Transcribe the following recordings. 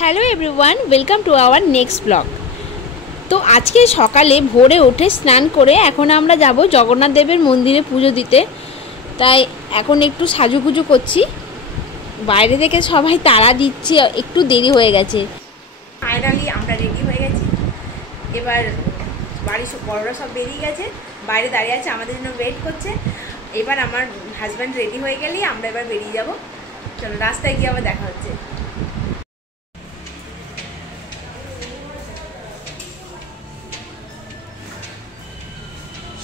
Hello everyone, welcome to our next blog. তো আজকে সকালে ভোরে উঠে স্নান করে এখন আমরা যাব জগন্নাথ দেবের মন্দিরে পুজো দিতে। তাই এখন একটু সাজুগুজু করছি, বাইরে থেকে সবাই তাড়া দিচ্ছে, একটু দেরি হয়ে গেছে। ফাইনালি আমরা রেডি হয়ে গেছি। এবার বাড়ির সব বড়রা সব বেরিয়ে গেছে, বাইরে দাঁড়িয়ে আছে, আমাদের জন্য ওয়েট করছে। এবার আমার হাজব্যান্ড রেডি হয়ে গেলেই আমরা এবার বেরিয়ে যাব। চলো রাস্তায় গিয়ে আবার দেখা হচ্ছে।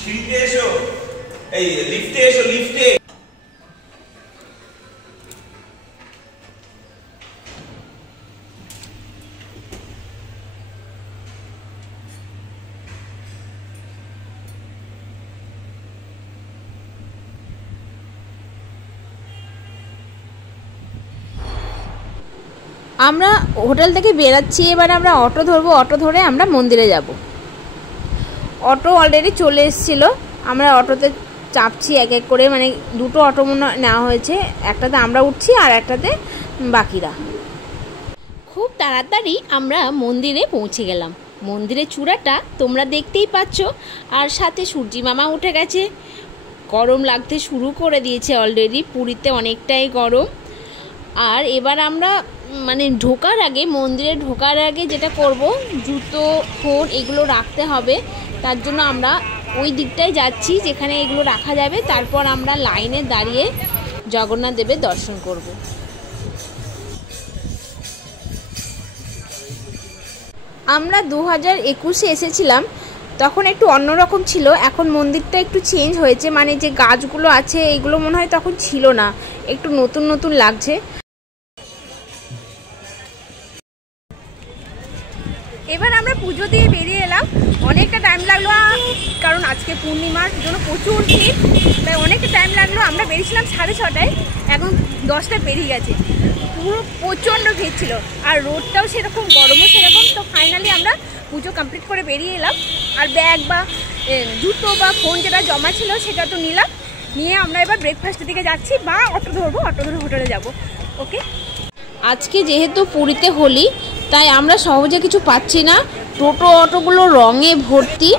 সিঁড়িতে এসো, এই লিফটে এসো, লিফটে। আমরা হোটেল থেকে বেরাচ্ছি, এবার আমরা অটো ধরবো, অটো ধরে আমরা মন্দিরে যাব। অটো অলরেডি চলে এসেছিলো, আমরা অটোতে চাপছি এক এক করে, মানে দুটো অটো মনে নেওয়া হয়েছে, একটাতে আমরা উঠছি আর একটাতে বাকিরা। খুব তাড়াতাড়ি আমরা মন্দিরে পৌঁছে গেলাম। মন্দিরের চূড়াটা তোমরা দেখতেই পাচ্ছ, আর সাথে সূর্যি মামা উঠে গেছে। গরম লাগতে শুরু করে দিয়েছে অলরেডি, পুরীতে অনেকটাই গরম। আর এবার আমরা মানে ঢোকার আগে, মন্দিরে ঢোকার আগে যেটা করব, জুতো ফোন এগুলো রাখতে হবে। তার জন্য আমরা ওই দিকটায় যাচ্ছি যেখানে এগুলো রাখা যাবে। তারপর আমরা লাইনে দাঁড়িয়ে জগন্নাথ দেবের দর্শন করব। আমরা 2021-এ এসেছিলাম, তখন একটু অন্যরকম ছিল। এখন মন্দিরটা একটু চেঞ্জ হয়েছে, মানে যে গাছগুলো আছে এইগুলো মনে হয় তখন ছিল না, একটু নতুন নতুন লাগছে। এবার আমরা পুজো দিয়ে বেরিয়ে এলাম। অনেকটা টাইম লাগলো, কারণ আজকে পূর্ণিমার জন্য প্রচুর ভিড়, তাই অনেকটা টাইম লাগলো। আমরা বেরিয়েছিলাম 6:30টায়, এখন 10টা পেরিয়ে গেছে। পুরো প্রচণ্ড ভিড় ছিল, আর রোডটাও সেরকম, গরমও সেরকম। তো ফাইনালি আমরা পুজো কমপ্লিট করে বেরিয়ে এলাম। আর ব্যাগ বা জুতো বা ফোন যেটা জমা ছিল সেটা তো নিলাম, নিয়ে আমরা এবার ব্রেকফাস্টের দিকে যাচ্ছি, বা অটো ধরবো, অটো ধরে হোটেলে যাব। ওকে, আজকে যেহেতু পুরীতে হোলি, তাই আমরা সহজে কিছু পাচ্ছি না। টোটো অটোগুলো রঙে ভর্তি,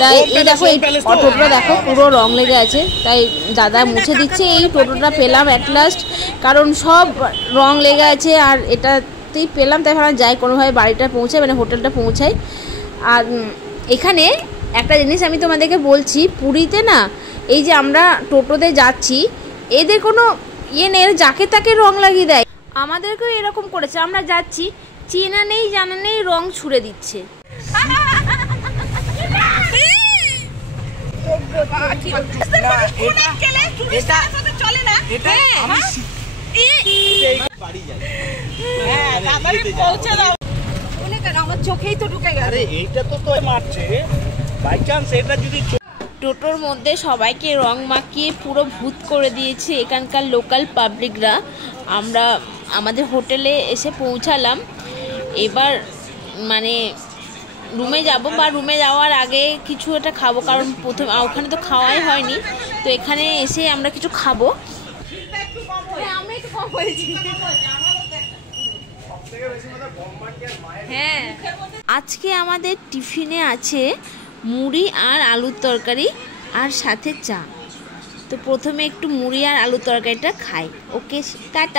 তাই এই দেখো, এই অটোটা দেখো পুরো রং লেগে আছে, তাই দাদা মুছে দিচ্ছে। এই টোটোটা পেলাম অ্যাট লাস্ট, কারণ সব রং লেগে আছে, আর এটাতেই পেলাম। তাই ভাবলাম যাই, কোনোভাবে বাড়িটা পৌঁছায়, মানে হোটেলটা পৌঁছাই। আর এখানে একটা জিনিস আমি তোমাদেরকে বলছি, পুরীতে না এই যে আমরা টোটোতে যাচ্ছি, এদের কোনো ইয়ে নেই, যাকে তাকে রং লাগিয়ে দেয়। আমাদেরকেও এরকম করেছে, আমরা যাচ্ছি, চেনা নেই জানা নেই রং ছুড়ে দিচ্ছে। আমার চোখেই তো ঢুকে গেল। এইটা তো মারছে বাই চান্স, এটা যদি টোটোর মধ্যে সবাইকে রং মাখিয়ে পুরো ভূত করে দিয়েছে এখানকার লোকাল পাবলিকরা। আমরা আমাদের হোটেলে এসে পৌঁছালাম। এবার মানে রুমে যাব, বা রুমে যাওয়ার আগে কিছু একটা খাবো, কারণ প্রথমে ওখানে তো খাওয়াই হয়নি। তো এখানে এসে আমরা কিছু খাবো। হ্যাঁ, আজকে আমাদের টিফিনে আছে মুড়ি আর আলুর তরকারি, আর সাথে চা। তো প্রথমে একটু মুড়ি আর আলুর তরকারিটা খাই। ওকে, টাটা।